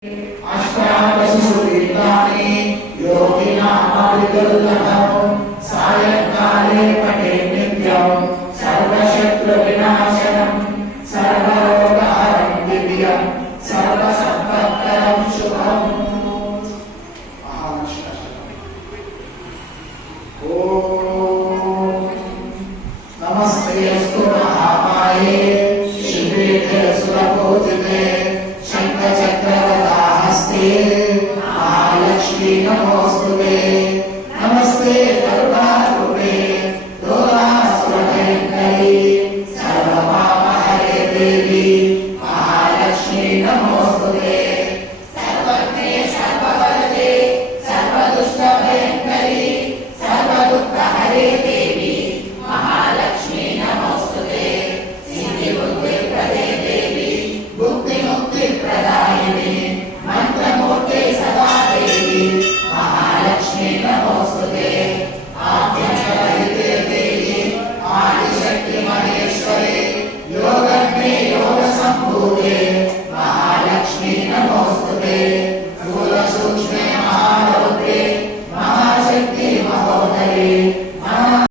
अष्टादशसूत्रीकानि योगिनामृतदुर्लभम् सायंकाले पठे नित्यम् सर्वशत्रुविनाशनम् सर्वरोगहरम् दिव्यम् सर्वसम्पत्करम् शुभम्। ओम नमस्तेऽस्तु महामाये शिवे सुरपूजिते महालक्ष्मी नमोस्तुते नमस्ते करुणारूपे दोलासुरभयङ्करी सर्वपापहरे देवी महालक्ष्मी नमोस्तुते सर्वज्ञे सर्ववरदे सर्वदुष्टभयङ्करी सर्वदुःखहरे देवी महालक्ष्मी नमोस्तुते सिद्धिबुद्धिप्रदे देवी बुद्धिमुक्तिप्रदायिनी मंत्रमूर्ते सदा देवी महालक्ष्मी नमोस्तुते आद्यन्तरहिते देवी आदिशक्ति महेश्वरे योगज्ञे योगसम्भूते महालक्ष्मी नमोस्तुते।